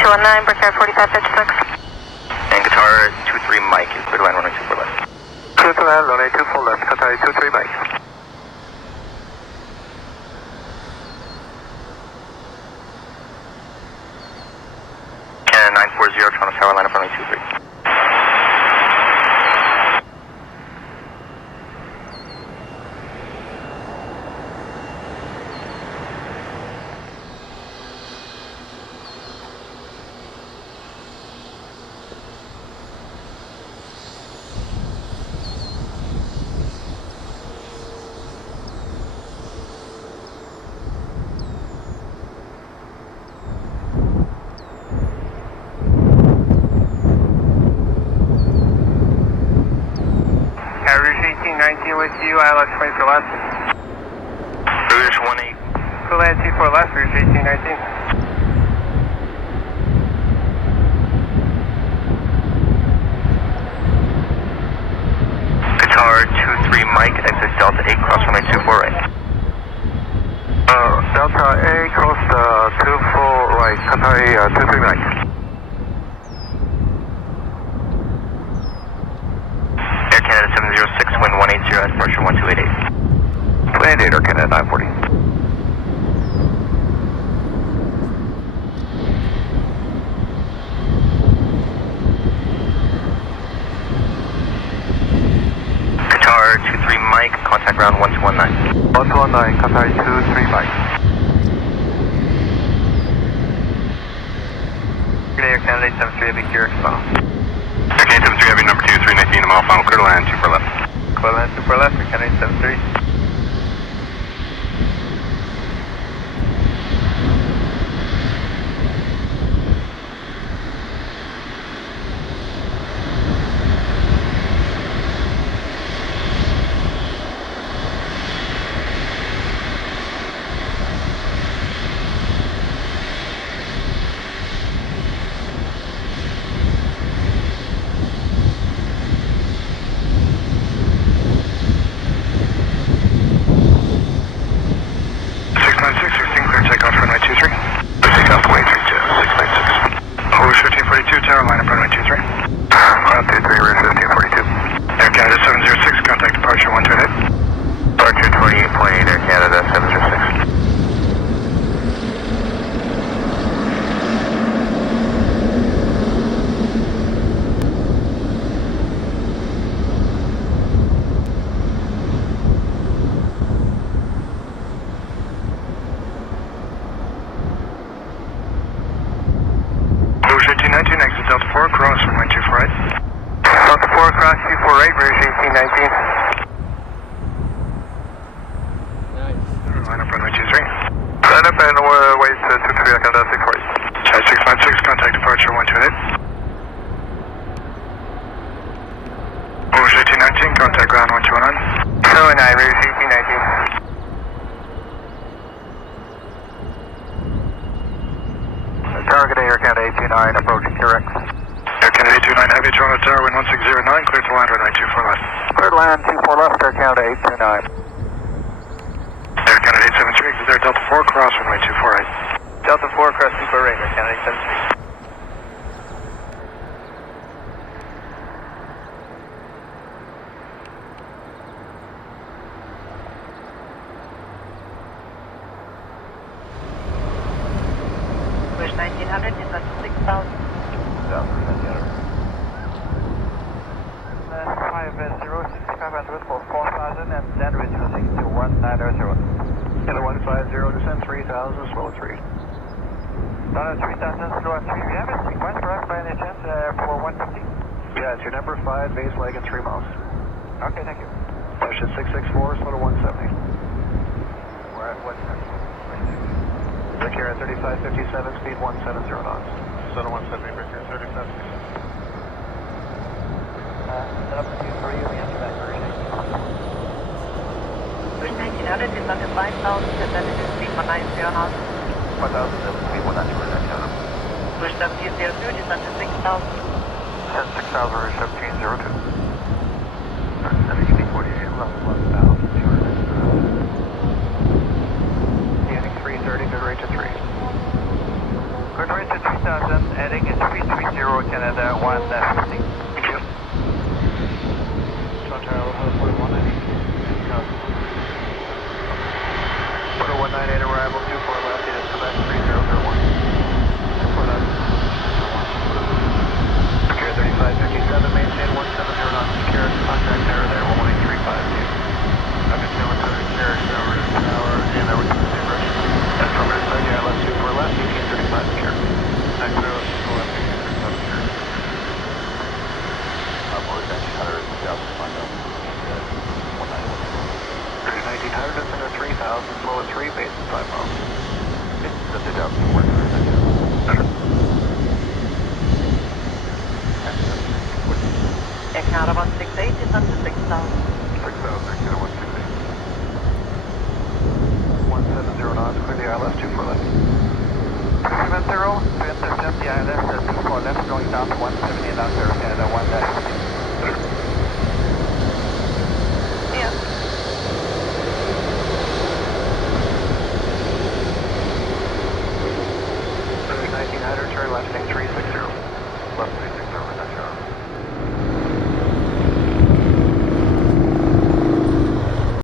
219, Brickyard 4556. And Qatar 23 Mike is clear to land runway 24 left. Clear to land runway 24 left, Qatar 23 Mike. Canada 940, Toronto Tower, line up runway 23. Rouge 1819 with you, ILS 24 left. Rouge 18. Full land 24 left, Rouge 1819. Qatar 23 Mike, exit Delta 8, cross runway 24 right. Delta A, cross 24 right, Qatar 23 Mike. Air Canada 706, wind 180 at departure 1288. 288, Air Canada 940. Qatar 23 Mike, contact ground 1219. 1219, Qatar 23 Mike. Air Canada 873, big Zurich final. Air Canada 73, heavy number 2, 319, mile final, clear to land 24 left. Clear land 24 left, Air Canada 873. Exit Delta 4, cross runway 24 right. Delta 4, cross 24 right, Rouge 1819. Nice. Line up runway 23. Line up and wait 23, Air Canada 648. Chai 696, contact departure 128. Rouge 1819, contact ground 1219. 209, Rouge 1819. Target Air Canada 829, approaching QRX. Air Canada 829, heavy Toronto Tower, wind 1609, clear to land, runway 24 left. Clear to land, 24 left, Air Canada 829. Air Canada 873, exit there, Delta 4, cross runway 24 right. Delta 4, cross 24 right, Air Canada 873. Wish 1900, descent to 6000. 5-0, 6500 for 4000 and then reducing to 1900. Kilo 150, descend 3000, slow 3. Down at 3000, slow at 3. We have a sequence for us by any chance for 150? Yeah, it's your number 5, base leg at 3 miles. Okay, thank you. Push at 664, slow to 170. We're at 170. Brick here at 3557, speed 170 knots. Slow to 170, Brick here at 3557. Set up to 3, we enter that version. Wish 1900, descent to 5000, descend to speed 190 knots. 1000, speed 190, Wish 1702, descend to 6000. 106000, Rouge 1702. 1748, level 1200. Unit 330, good rate to 3. Good rate to 3. 3000, heading is 330 Canada 1-15. Thank you. Toronto Tower, 4190. Photo 198 arrival, 24 left, it is Quebec 3001. 24 left. Secure 3557, maintain 170 knots, secure, contact error there, 18352. Okay, so we're clear, over to the tower, and over to the Zebra. That's over to the ILS 24 left, 1835 secure. Next zero, 24 left, 1835 secure. Upward, 1900, south, 1900, descend to 3000, slow at 3, base at 5 miles. That's it out, we're clear, thank you. Air Canada 168 is under 6,000. 6,000, Canada 168. 170 knots, clear the ILS 24 left. 370, to intercept the ILS 24 left, going down to 170 knots, Air Canada 1-15.